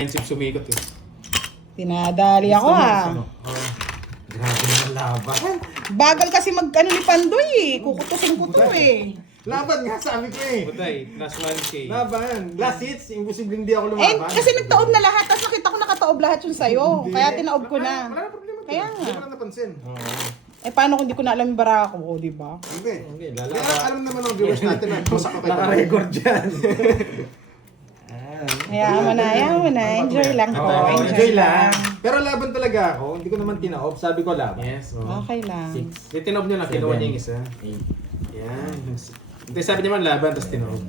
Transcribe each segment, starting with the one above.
Mindset sumikot eh. Pinadali ako Grabe naman laban. Bagal kasi ni Pandoy eh. Kukutusin ko to eh. Laban nga sabi ko eh. Butay, plus 1K. Laban. Last hits, imposible hindi ako Eh, lumaban. kasi nagtaob na lahat. Tapos nakita ko nakataob lahat yung sayo. Hindi. Kaya tinaob ko na. Wala na problema. Kaya Hindi nga. ko lang napansin. Eh, paano kung di ko na alam yung barako ko, di ba? Hindi. Okay, Kaya alam naman ng viewers natin na pusak ko kayo. Naka-record dyan. Hayaan mo na. Enjoy lang po. Oo, Enjoy lang. Pero laban talaga ako. Hindi ko naman tinaob. Sabi ko laban. Yes, oh. Okay lang. Di tinob nyo lang, kinuha niya yung isa. Yan. Hindi, sabi niya man laban, tapos tinob.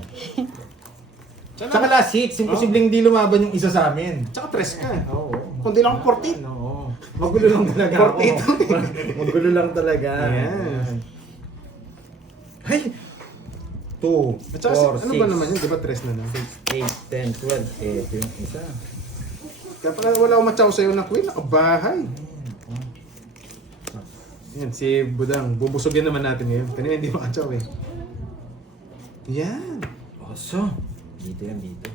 Tsaka last hits, imposible hindi lumaban yung isa sa amin. Tsaka tres ka. Oo. Kundi lang 48. Oo. Magulo lang talaga ako. Magulo lang talaga. Ayan. Ay! 2, At saka, ano ba naman yun? Di ba tres na lang? 8, 10, 12. Eh, ito yung isa. Kaya pala wala akong matsaw sa'yo na queen, nakabahay. Yan, si Budang. Bubusogin naman natin ngayon. Kanina hindi makatsaw eh. Yan. Oso. Dito yan, dito.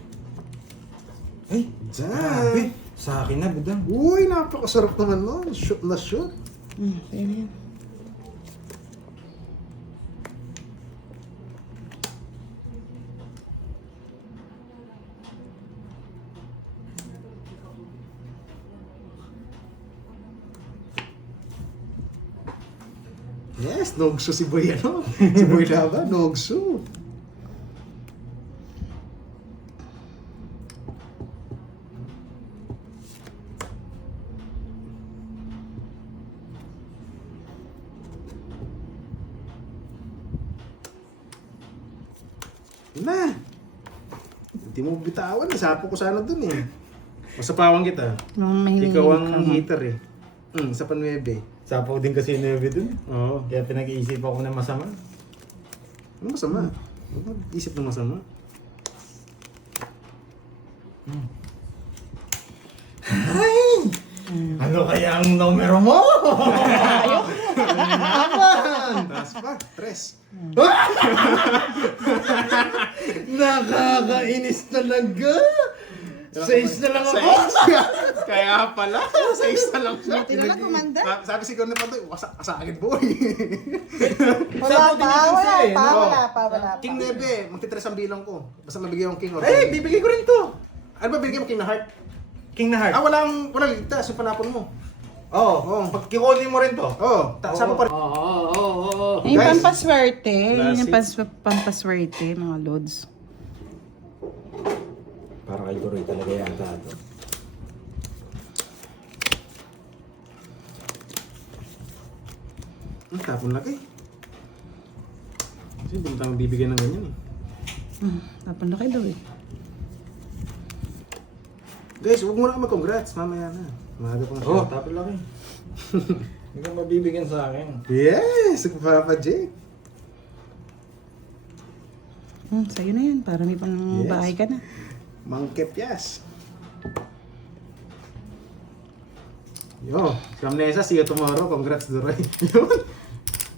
Ay! Diyan. Grabe! Sa akin na, budang. Uy, napakasarap naman no. Shoot na shoot. Ayun yan. Yes, nogso si Boy ano. Si Boy Lava, nogso. Na. Hindi mo bitawan, nasapo ko sana dun eh. Masapawang kita. Ikaw ang hitter eh. Sa panwebe. Sapaw din kasi yung Neve dun. Oo. Kaya pinag-iisip ako na masama. Ano masama? Ano isip ng masama? Ay! Ano kaya ang numero mo? Taas pa, tres. Nakakainis talaga! 6 na lang ako! Kaya pala, sa isa lang siya. Buti na lang kumanda. Sabi siguro na pa ito, wasak ka sa akin, boy. Wala Sapaw din yung isa eh, no? wala pa. King Nebe, magtitres ang bilang ko. Basta mabigay yung king or Eh, bibigay ko rin to! ano ba binigay mo, king na heart? King na heart. Walang ligtas, yung panapon mo. Oo, Oo. pag kikunin mo rin to. Sama pa rin. Yung Guys, pampaswerte. last Yung pampaswerte, mga lods. Para kay Turoy talaga yata ito. Ang tapon laki. Kasi hindi mo tayo bibigyan ng ganyan eh. Tapon na kayo daw eh. Guys, huwag mo na mag-congrats, mamaya na. Maaga pa nga siya. Oo, tapos laki. Hindi ka mabibigyan sa akin. Yes! Papa Jake. Sa'yo na yan. Para may pang Yes. bahay ka na. Mangkep yes. Yo, from Nesa, see you tomorrow. Congrats, Duroy. Yun.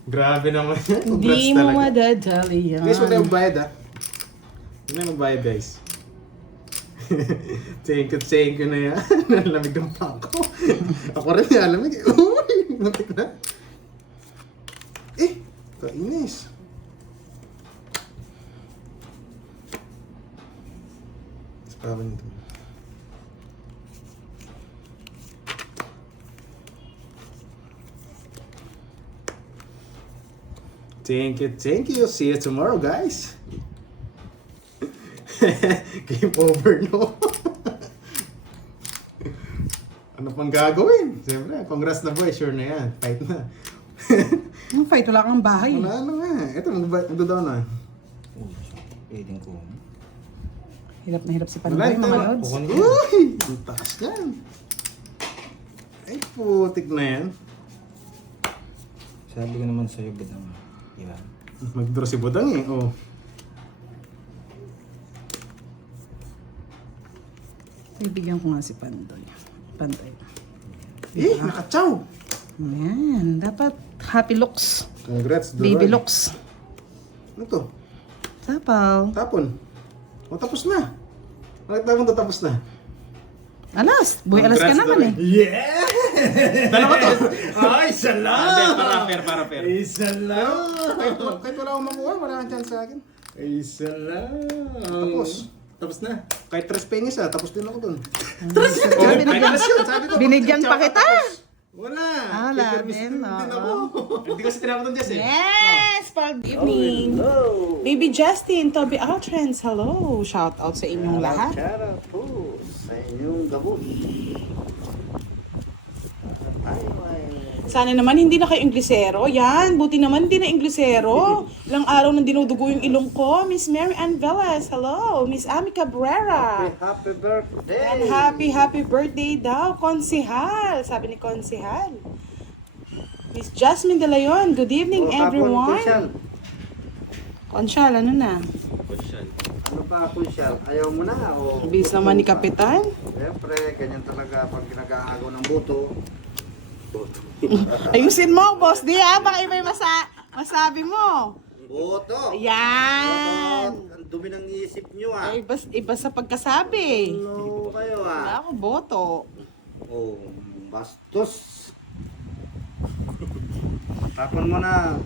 Grabe naman yan. Congrats Hindi mo talaga. madadali yan. Guys, huwag na magbayad ha. Huwag na magbayad guys. Thank you na yan. Nalamig ng pako. Ako rin nalamig eh. Uy, muntik na. Eh, kainis. Parang ito. Thank you. See you tomorrow, guys. Game over, no? Ano pang gagawin? Siyempre, congrats na boy, sure na yan. Fight na. Yung fight, wala kang bahay. Wala na nga. Ito, magdodown na. Pwedeng ko. Hirap na hirap si Wala, Pandoy, ito. mga lods. Kukunin yan. Uy! Ang taas yan. Ay, putik na yan. Sabi ko naman sa'yo, budang. Diba? Mag-draw si Budang eh. Oh. Ibigyan ko nga si Pandoy. Pandoy. Eh, nakatsaw! Ayan, dapat happy looks. Congrats, Duroy. Baby looks. Ano to? Sapaw. Tapon. O, tapos na. Bakit tapon to tapos na? Alas, boy, alas ka Congrats naman daw eh. Yeah! Dalawa to. Ay, isa lang! Para fair. Isa lang! Kahit wala akong makuha, wala kang chance sa akin. Isa lang! Tapos na. Kahit 3 pennies tapos din ako dun. Binigyan, Sabi ko, binigyan pa tsaka kita. tapos. Wala! Ah, wala Pipirmis din, din ako. Hindi kasi tinapos Jess eh. Yes! Good evening. Baby Justin, Toby Altrends, hello. Shout out sa inyong lahat. Shout po sa inyong gabos. Tayo ay Sana naman hindi na kayo Inglesero. Yan, buti naman hindi na Inglesero. Ilang araw nang dinudugo yung ilong ko. Miss Mary Ann Velas, hello. Miss Ami Cabrera. happy birthday. And happy birthday daw, Konsihal. Sabi ni Konsihal. Miss Jasmine De Leon, good evening everyone. Konsyal, ano na? Ano pa Kunsyal? Ayaw mo na? O, Bis naman ni Kapitan. Siyempre, ganyan talaga pag ginagaagaw ng buto. Ayusin mo, boss. Di baka iba yung masabi mo. Buto! Yan. Ang dumi ng isip nyo Ay, iba sa pagkasabi. Ano kayo Wala ako boto. Oh, bastos. Tapon mo na.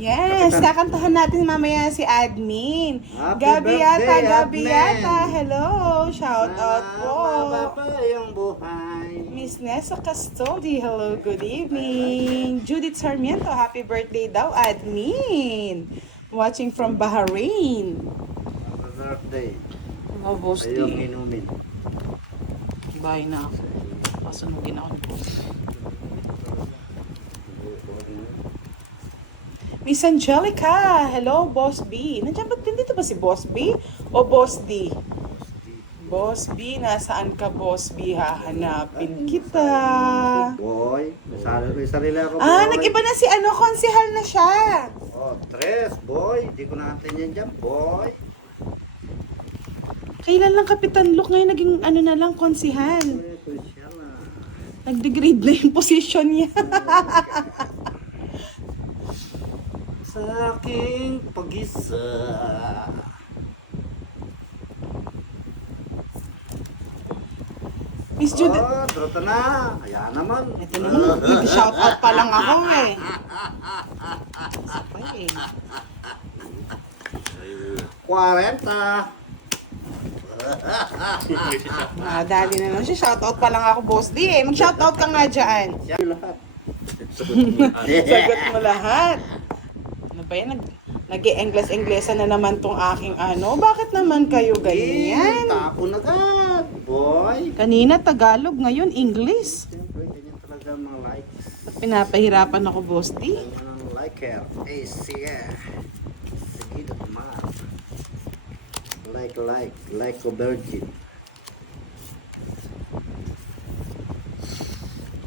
Yes, kakantahan natin mamaya si Admin. Happy Gabi birthday, Gabi Admin. Hello, shout out po. Mababa yung buhay. Miss Nessa Castodi, hello, good evening. Judith Sarmiento, happy birthday daw, Admin. Watching from Bahrain. Happy birthday. Oh, boss, Ayong di. inumin. Bye na ako. Pasunugin ako ni boss. Miss Angelica, hello, Boss B. Nandiyan ba, dito ba si Boss B o Boss D? Boss B, nasaan ka, Boss B? Hahanapin kita. Boy, may sarili ako. Ah, boy. nag-iba na si konsihal na siya. Oh, tres, boy. Di ko natin yan dyan, boy. Kailan lang Kapitan Luke, ngayon naging na lang, konsihal. Ito siya na. Nag-degrade na yung position niya. Sa aking pag-isa. Miss Judith. Oh, troto na. Ayan naman. Ito naman, shout out pa lang ako eh. Okay. 40. Dali na lang siya. Shout out pa lang ako, Boss D eh. Mag-shout out ka nga dyan. Siya lahat. Sagot mo lahat. Ano ba yan? Nag-i-Engles-Englesan na naman tong aking Bakit naman kayo ganyan? Tapon agad, boy. Kanina Tagalog, ngayon English. Siyempre, ganyan talaga ang mga likes. Ba't pinapahirapan ako, Boss D? Ganyan ang liker. Eh, sige. Sige, naman. Like a virgin.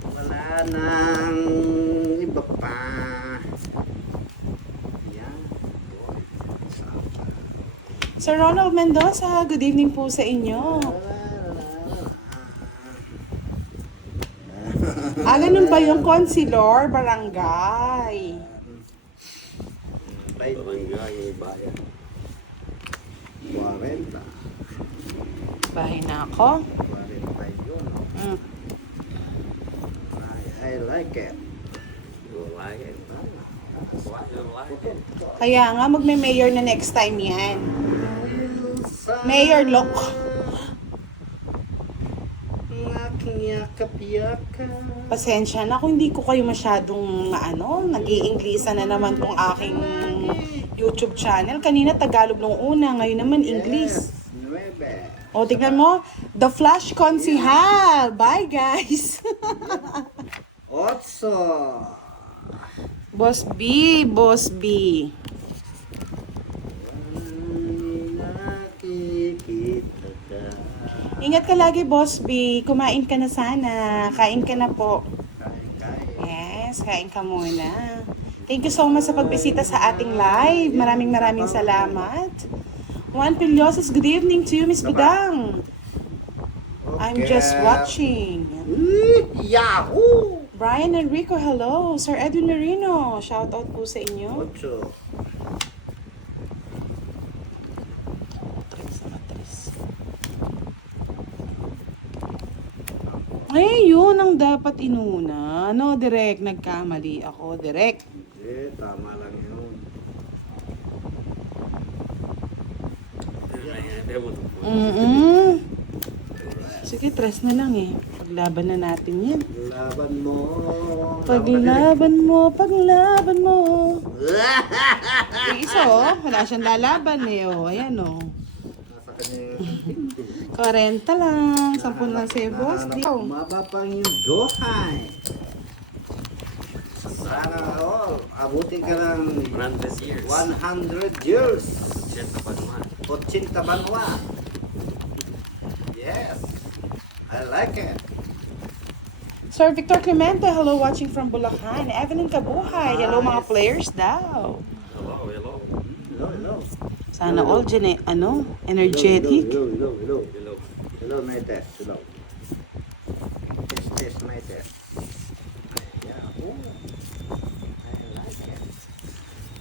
Wala nang iba pa. Yan. Boy. Sir Ronald Mendoza, good evening po sa inyo. Ganun ba yung consilor, barangay? Barangay, bayan. 40. Bahay na ako. 40 yun. Mm. I like it. Kaya nga, magme-mayor na next time yan. Mayor Lok. Aking yakap-yakap. Pasensya na kung hindi ko kayo masyadong nag-i-Inglisa na naman tong aking YouTube channel. Kanina Tagalog nung una, ngayon naman English. Yes, 9. O, tignan mo. The Flash Consihal. Bye, guys. 8. Boss B, Boss B. Nakikita ka. Ingat ka lagi, Boss B. Kumain ka na sana. Kain ka na po. Kain. Yes, kain ka muna. Thank you so much sa pagbisita sa ating live. Maraming salamat. Juan Pillosos, good evening to you, Miss Bidang. I'm just watching. Yahoo! Brian Enrico, hello. Sir Edwin Marino, shout out po sa inyo. 8. Ay, yun ang dapat inuna. No, direct. Nagkamali ako, direct. Hindi, tama lang yun. Sige, tres na lang eh. Paglaban na natin yan. Laban mo. Paglaban mo, paglaban mo. Yung isa oh, wala siyang lalaban eh. Oh, ayan oh. Nasa kanya 40 lang. 10 lang si boss. Di. Mababang yung dohay. Sana all. Abutin ka ng 100 years. 100 years. 80 banwa. Yes. I like it. Sir Victor Clemente, hello watching from Bulacan. Evelyn Kabuhay, hello mga players daw. Hello, hello. Hello, hello. Sana all dyan eh, energetic. Hello. Hello, my test. Hello. Test, my test. Yeah. Oh. I like it.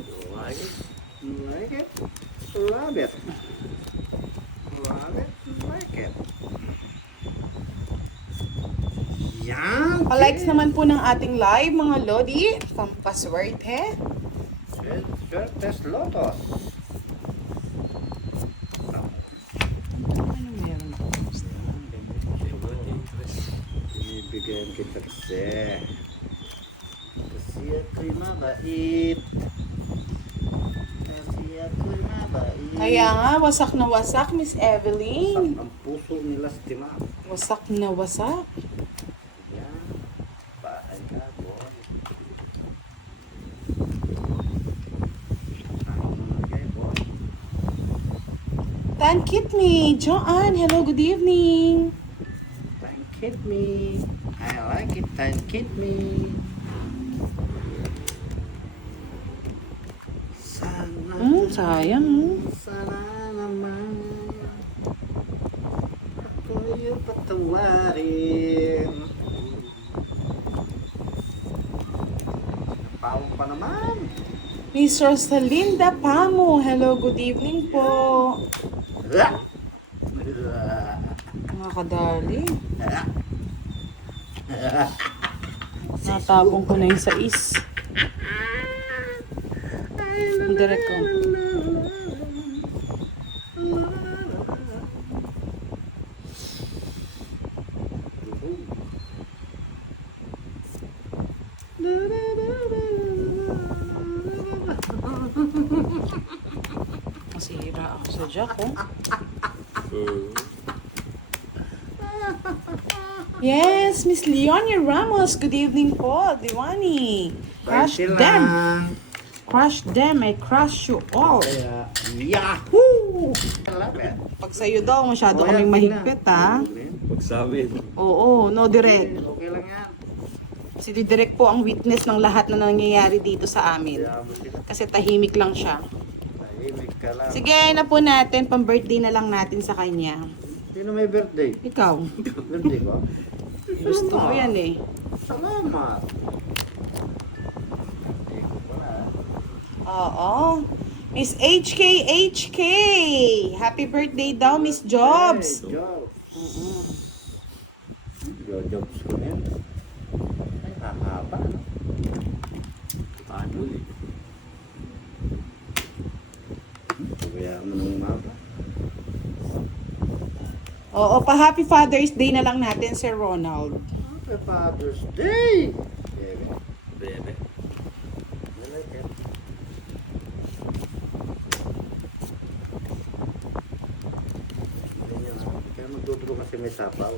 You like it? You like it? Love it. Love it. Like it. Yan. Pa-likes naman po ng ating live mga Lodi. Pampaswerte. Test Lotus. Ano meron ako? Ibigyan kita kasi. Kasi ako'y mabait. Kasi ako'y mabait. Kaya nga, wasak na wasak, Miss Evelyn. Ang puso nila stima. Wasak na wasak. Yan. Bahay ka, boy. Ako naman kayo, boy. Thank me, Joanne. Hello, good evening. Thank it me. I like it. Thank it me. Sana. Sayang. Sana naman. Ako'y patawarin. Napawang pa naman. Miss Rosalinda Pamo. Hello, good evening po. Mga kadali. Natapong ko na yung sais. Ang direct ko. Masira ako sa jack, oh. Yes, Miss Leonia Ramos. Good evening po, Diwani. Crush them. Crush them. I crush you all. Yahoo! I love it. Pag sa'yo daw, masyado Oh, kaming yan, mahigpit, ha? Magsabi. Oo, no direct. Okay lang yan. Si direct po ang witness ng lahat na nangyayari dito sa amin. Kasi tahimik lang siya. Tahimik ka lang. Sige, na po natin. Pang-birthday na lang natin sa kanya. Sino may birthday? Ikaw. Birthday ko? Gusto mo yan eh. Salamat. Birthday ko pala. Oo. Miss HK. Happy birthday daw, Miss Jobs. Hey, Jobs ko na yan. Ay, hahaba, no? Paano eh? Kaya mo nung mapa. Oo, pa Happy Father's Day na lang natin, Sir Ronald. Happy Father's Day! Bebe. I like it. Kaya magduduro kasi may sapaw.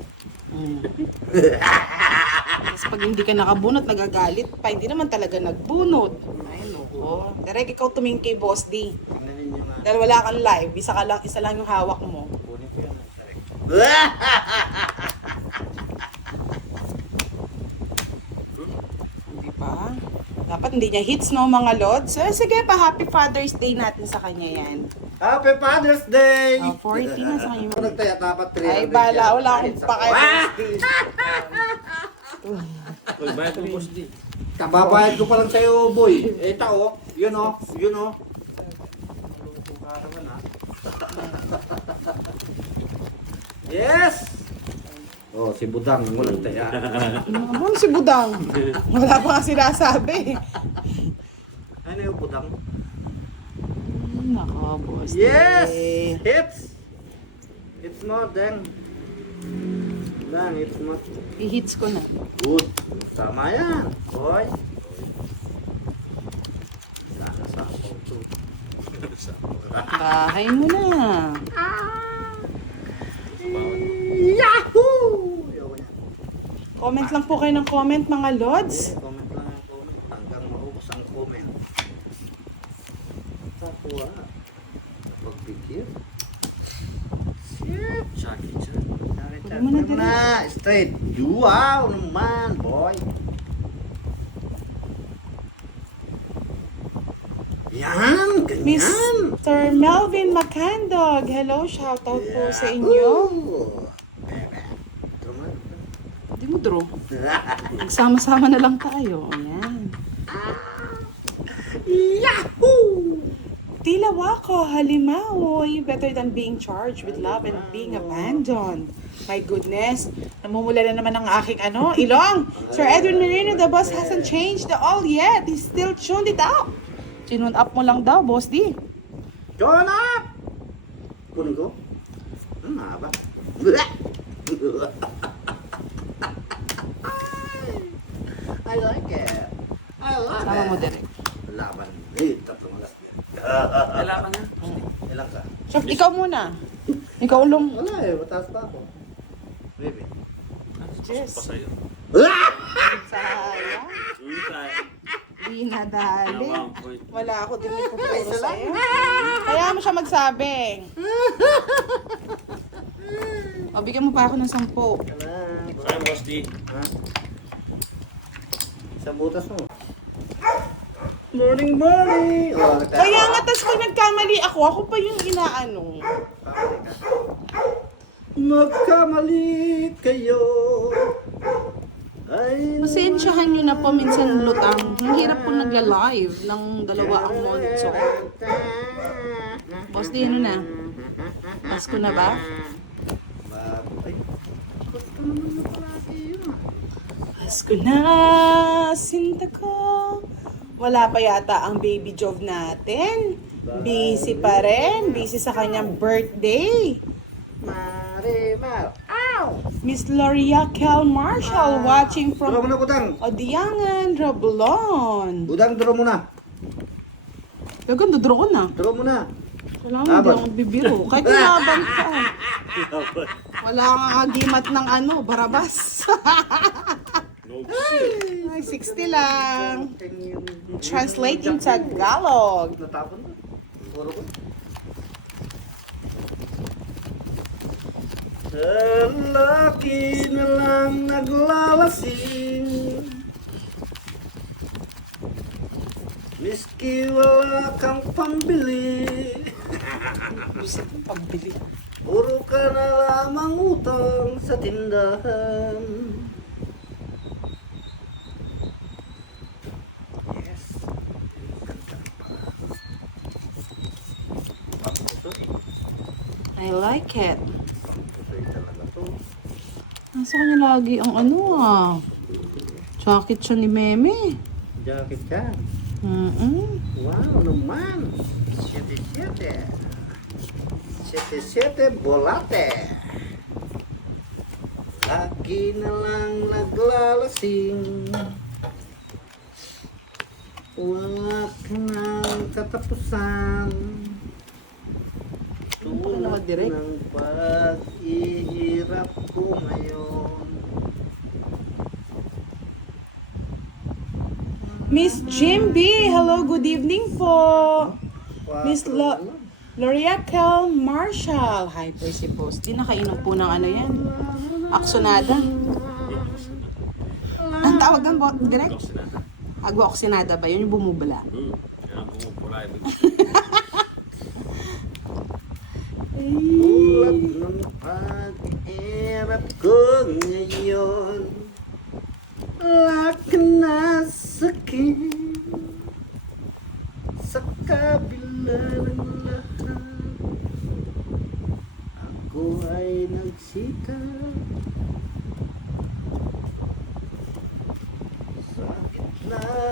Tapos pag hindi ka nakabunot, nagagalit pa. Hindi naman talaga nagbunot. Ay, loko. Direk, ikaw tumingin kay Boss D. Tingnan ninyo nga. Dahil wala kang live, isa lang yung hawak mo. Kunin ko yan. Sarek. Hindi pa? Dapat hindi niya hits, no, mga lods? Sige, pa Happy Father's Day natin sa kanya yan. Happy Father's Day! 40 na sa kanya. Ako nagtaya dapat 300. Ay, bala, wala akong pakialam. Magbayad ng boss di. Kababayad ko pa lang sa'yo, boy. Eta oh. Yun oh. Yun oh. Yes! Oh, si Budang walang taya. Ano si Budang? Wala pa nga sinasabi. Ano yung Budang? Nako, boss. Yes! Hits! It's not, Dang. Dang, it's not I-hits ko na. good. Tama yan. Hoy. Sana sa ako to. Bahay mo na. Yahoo! Ayoko yan. Comment lang po kayo ng comment, mga lods. Comment lang ang comment hanggang maubos ang comment. Takuha. Pagpikir. Shit. Jackie Chan. Pwede mo na Pwede mo na. Straight. Wow naman, boy. Yan, ganyan. Mr. Melvin Macandog, hello, shoutout po sa inyo. Ooh. Bebe. Tama. Hindi mo draw. Nagsama-sama na lang tayo. Ayan. Yahoo! Tila wako, halimaw, you better than being charged with love and being abandoned. My goodness, namumula na naman ang aking ilong. Sir Edwin Merino, the boss hasn't changed the all yet. He's still tuned it up. Tuned up mo lang daw, boss D. John up! Kunin ko? Ang haba. I like it. I love Sama it. mo, Derek. Laban. Tatlong alas. Kailangan niya. Ilang ka? Chef, ikaw muna. Ikaw ulong. Wala mataas pa ako. Baby. Yes. Pa sa'yo. Sayang. Sayang. Di nadali. Nawang point. Wala ako din may pupuro sa'yo. Kaya mo siya magsabi. O, bigyan mo pa ako ng 10. Sa'yo, Boss D. Ha? Sa butas mo. Morning, morning! Oh, Kaya nga, tas pag nagkamali ako pa yung inaano. Magkamali kayo. Ay, Pasensyahan nyo na po minsan lutang. Ang hirap po nagla-live ng dalawa ang monso. Boss, di ano na? Pasko na ba? Ay, gusto naman na palagi yun. Pasko na, sinta ko. Wala pa yata ang baby Jove natin. Busy pa rin. Busy sa kanyang birthday. Marimar. Ow! Miss Loria Kel Marshall watching Draw mo from na, Budang. Odiangan, Rablon. Budang, draw mo na. Gagan, dodro ko na. Draw mo na. Wala mo, hindi ako magbibiro. Kahit laban ka. Wala kang agimat ng Barabas. Ay, 60 lang. Translate in Tagalog. Natapon na. Puro ko. Lalaki na lang naglalasing, miski wala kang pambili. Pagbili. Puro ka na lamang utang sa tindahan. Yes. Pampusoy. I like it. Pampusoy talaga to. Nasa kanya lagi ang jacket siya ni Meme. Jacket ka. Wow naman. 7-7. 7-7 bolate. Lagi na lang naglalasing, wala ka ng katapusan. Tulad ng pag-ihirap ko ngayon. Miss Jim B, hello, good evening po. Miss Loria Kel Marshall. Hi po si Post. Di nakainom po ng yan. Aksonada. Ang tawag ng direct? Agwa-oksinada ba? Yun yung bumubala. Kaya pumupula ito. Tulad ng pag-ihirap ko ngayon, wala ka na sakin. Sa kabila ng lahat, ako ay nagsikap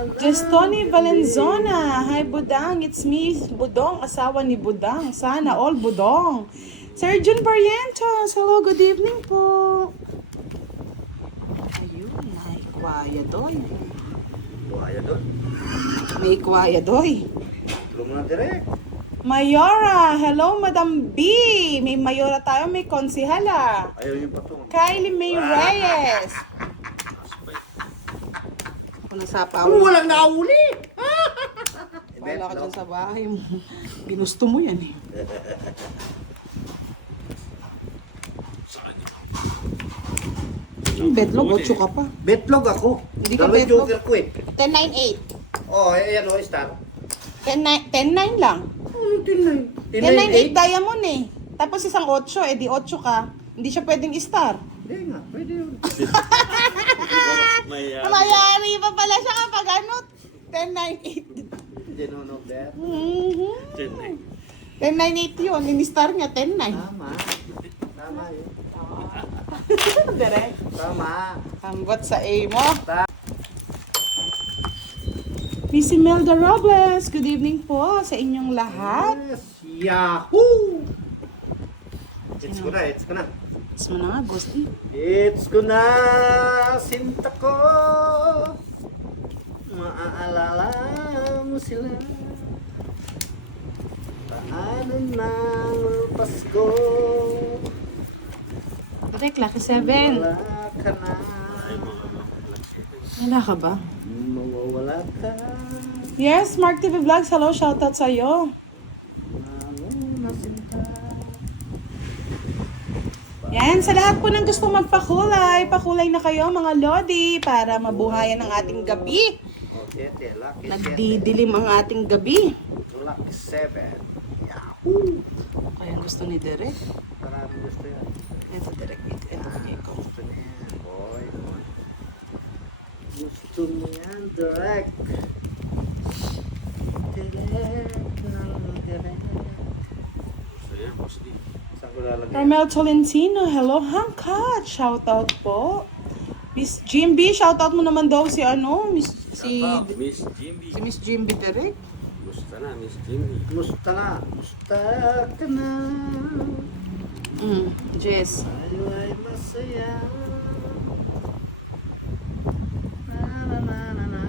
Justoni Valenzona. Hi, Budang. It's me, Budong, asawa ni Budang. Sana all Budong. Sir Jun Barrientos. Hello, good evening po. Ayun, may kwaya doy. Buhaya doon. May kwaya doy. Tulong mo na direct. Mayora. Hello, Madam B. May Mayora tayo, may konsihala. Ayaw yung patong. Kylie May Reyes. Ako nasapa Ano walang nauli? Wala ka dyan sa bahay mo. Ginusto mo yan eh. Bedlog, 8 ka pa. Betlog ako. Hindi ka Dalawa yung betlog. joker ko eh. 10-9-8. Oh, ayan o, star. 10-9 lang. Oh, 10-9. 10-9-8 diamond eh. Tapos isang 8, eh di 8 ka. Hindi siya pwedeng star. Hindi nga, pwede yun. May Mayari pa pala siya kapag ano, 10-9-8. Hindi no, no, bet. Mhm. 10-9-8 yun. Ini-star niya, 10-9. Tama. Tama yun. Direct. Tama. Hambot sa A mo. Miss Imelda Robles, good evening po sa inyong lahat. Yes. Yahoo! It's ko na, it's ko na. Mas mo na nga, boss. It's ko na, sinta ko. Maaalala mo sila. Paano nang Pasko? Direct, Lucky 7. Wala ka na. Wala ka ba? Mawawala ka. Yes, Mark TV Vlogs, hello, shoutout sa'yo. Ano na sinta? Yan, sa lahat po ng gusto magpakulay, pakulay na kayo mga lodi para mabuhayan ang ating gabi. Okay, lucky Nagdidilim ang ating gabi. 7. Lucky 7. Yahoo! Kaya gusto ni Derek. Maraming gusto yan. Ito, Derek. Ito, bigay ko. Gusto niya yan, boy. Gusto niya yan, direct. Direct. Sa'yo, Boss D. Saan ko lalagay? Romel Tolentino, hello, Hangkat. Shoutout po. Miss Jimby, shoutout mo naman daw si ano, Miss Jimmy. si Miss Jimby Derek. Gusto na, Miss Jimmy. Musta na? Musta ka na? Jess. Tayo ay masaya. Na na na na na.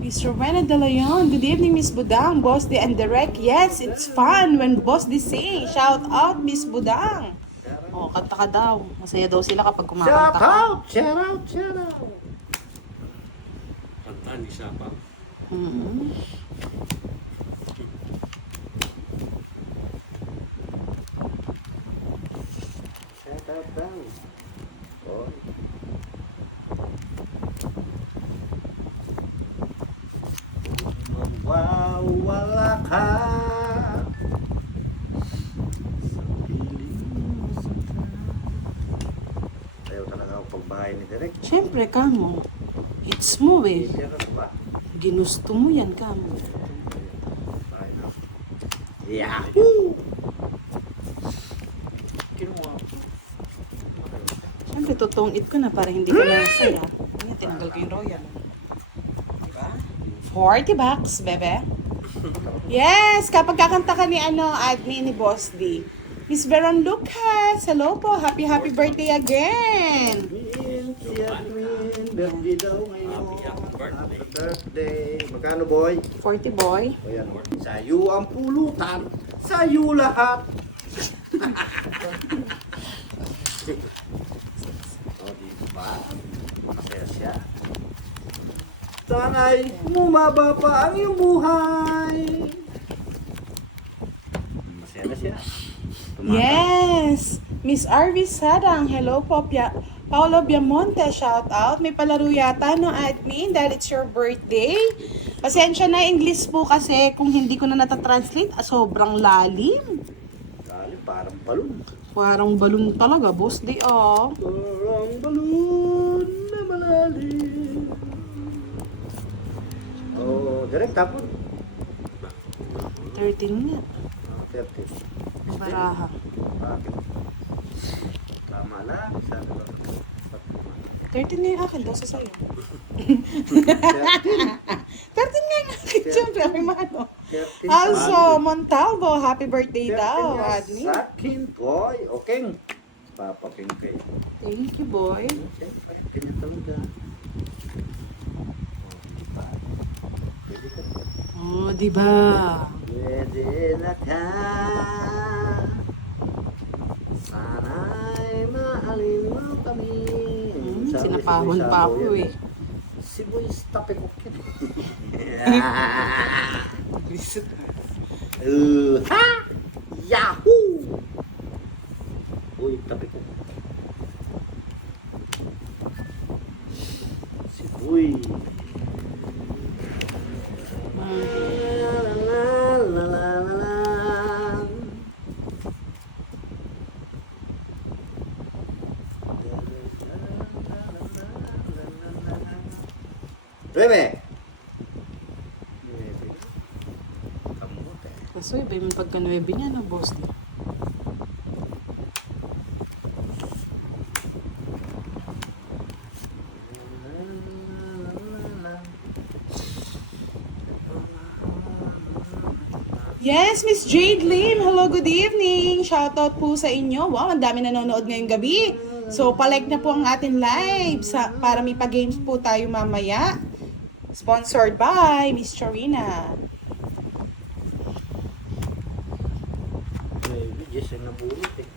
Miss Rowena De Leon, good evening, Miss Budang, Boss D and Derek. Yes, it's fun when Boss D sing. Shout out, Miss Budang. Oh, kanta ka daw. Masaya daw sila kapag Shout kumakanta ka. out! Shout out! Shout out! Kanta ni Sapa. Mhm. Shout out daw. Boy. Mawawala ka sa piling mo sinta. Ayaw talaga ako pagbahay ni Derek. Siyempre, kamo. It's mo eh. Hindi ka ba? Ginusto mo yan, kamo. Bahay na. Yahoo! Kinuha ko. Siyempre, totoong it ko na para hindi ka na saya. Ngayon, tinanggal ko yung royal. Diba? 40 bucks, bebe. Yes, kapag kakanta ka ni admin ni Boss D. Miss Veron Lucas, hello po. Happy birthday again. Si Admin, birthday daw ngayon. Happy birthday. Happy birthday. Magkano, boy? 40 boy. O yan. Sa'yo ang pulutan. Sa'yo lahat. O, diba? Masaya siya. Sana'y bumaba pa ang iyong buhay. Masaya na siya. Yes. Miss RV Sadang, hello po. Paolo Biamonte, shout out. May palaro yata no admin dahil it's your birthday. Pasensya na, English po kasi kung hindi ko na natatranslate, sobrang lalim. Dali, parang balon. Parang balon talaga, Boss D, oh. Parang balon na malalim. Oh, direct tapon. 13 nga. 30. Baraha. Bakit? Tama lang. Sabi ko. 13 na yung akin daw sa sayo. 13 nga nga. Siyempre, may mano. 13. Also, Montalvo, happy birthday daw, 13 Adni. sa akin, boy. Okay. Papaping kayo. Thank you, boy. Siyempre, ganyan talaga. Pwede ka. Oh, di ba? Pwede na ka. Sana'y maalin mo kami. Sabi, Sinapahon si Boy pa Sapo ako yan. eh. Si Boy Stape ko yan. Ha! Yahoo! Uy, tabi ko. Si Boy. La la la la la la. Bebe! Kamote. Kaso iba yung pagka-9 niya, no, boss? Yes, Miss Jade Lim. Hello, good evening. Shoutout po sa inyo. Wow, ang dami nanonood ngayong gabi. So, palike na po ang ating live para may pa-games po tayo mamaya. Sponsored by Miss Charina. Maybe, just ang nabulot eh.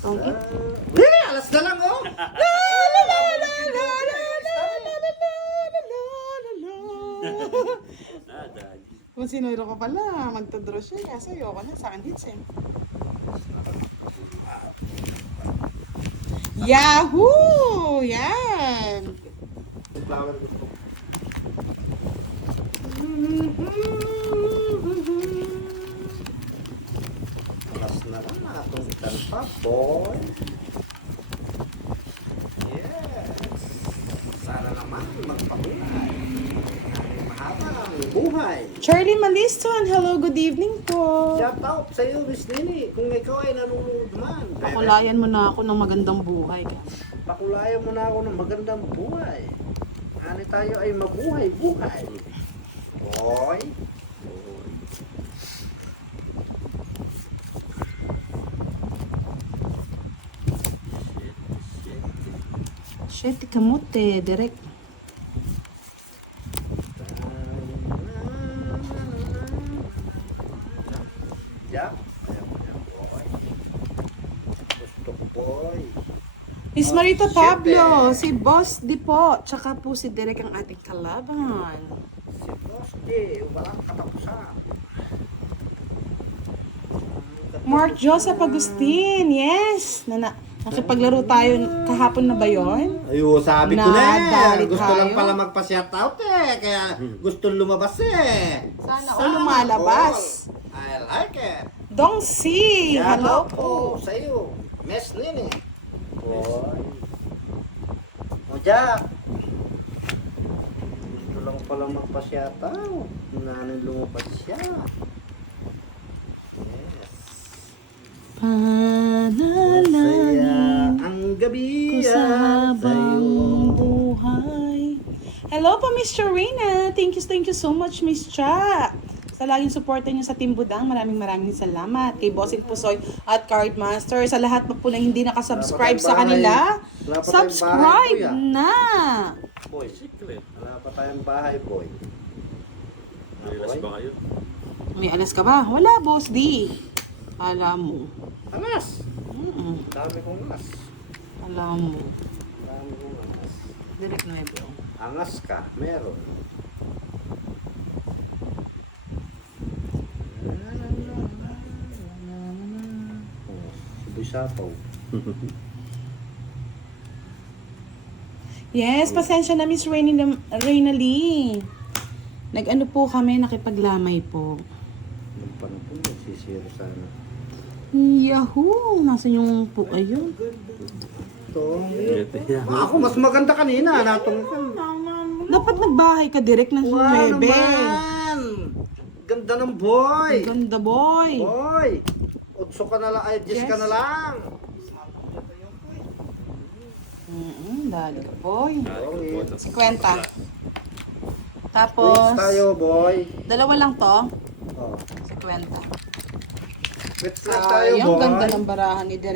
Okay. Alas na lang oh! Nada. Kung sinuro ko pala, magto-draw siya. Kasi ayoko na, sa akin hits eh. Yahoo! Yan! Flower gusto ko. Alas na lang atong itanpa, boy. Yes. Sana naman magpakulay. Mahaba ang buhay. Charlie Maliston, hello, good evening po. Shout out sa iyo, Miss Nini. Kung ikaw ay nanonood man. Pakulayan mo na ako ng magandang buhay. Pakulayan mo na ako ng magandang buhay. Ani tayo ay mabuhay-buhay. Boy. Shit, kamote, direct. Yeah. Boy. Gusto ko, boy. Miss Marita Pablo, si Boss Di po, tsaka po si Derek ang ating kalaban. Si Boss J, walang katapusan. Mark Joseph Agustin, yes. Nakipaglaro tayo kahapon na ba yun? Ayo, sabi ko na Nadali eh. Gusto tayo. lang pala magpa-shout out eh. Kaya gusto lumabas eh. Sana all lumalabas. all. I like it. Dong C, Shout hello out po. sa iyo. Miss Nini. Boy. O Jack. Gusto lang pala magpa-shout out. Nanay lumabas siya. Yes. Panalangin Masaya ang gabi ko sa at habang sa'yo. buhay. Hello po, Miss Charina. Thank you so much, Miss Cha. Sa laging suporta niyo sa Team Budang, maraming salamat. Kay Bossing Pusoy at Cardmaster. Sa lahat po na hindi nakasubscribe sa kanila, Wala pa tayong subscribe bahay, na! Boy, Secret. wala pa tayong bahay, boy. Mayroon ba kayo? May alas ka ba? Wala, Boss D. Alam mo. Alas! Mm-mm. Dami kong alas. Alam mo. Dami kong alas. Direct na ito. Angas ka, meron. Suboy sapaw. Yes, pasensya na Miss Reyna Lee. Nag-ano po kami, nakipaglamay po. Nung panapon, nagsisiro sana. Yahoo! Nasaan yung po? Ayun. Ito. Ako, mas maganda kanina. Natong Dapat nagbahay ka direct ng Wow 9. naman! Ganda ng boy! Ganda boy. Boy! 8 ka na lang, ay 10 ka na lang. Dali ka, boy. Boy. 50. Queens Tapos, tayo, boy. dalawa lang to. Oh. 50. Quits tayo, Sayang, boy. ganda ng barahan ni Direk.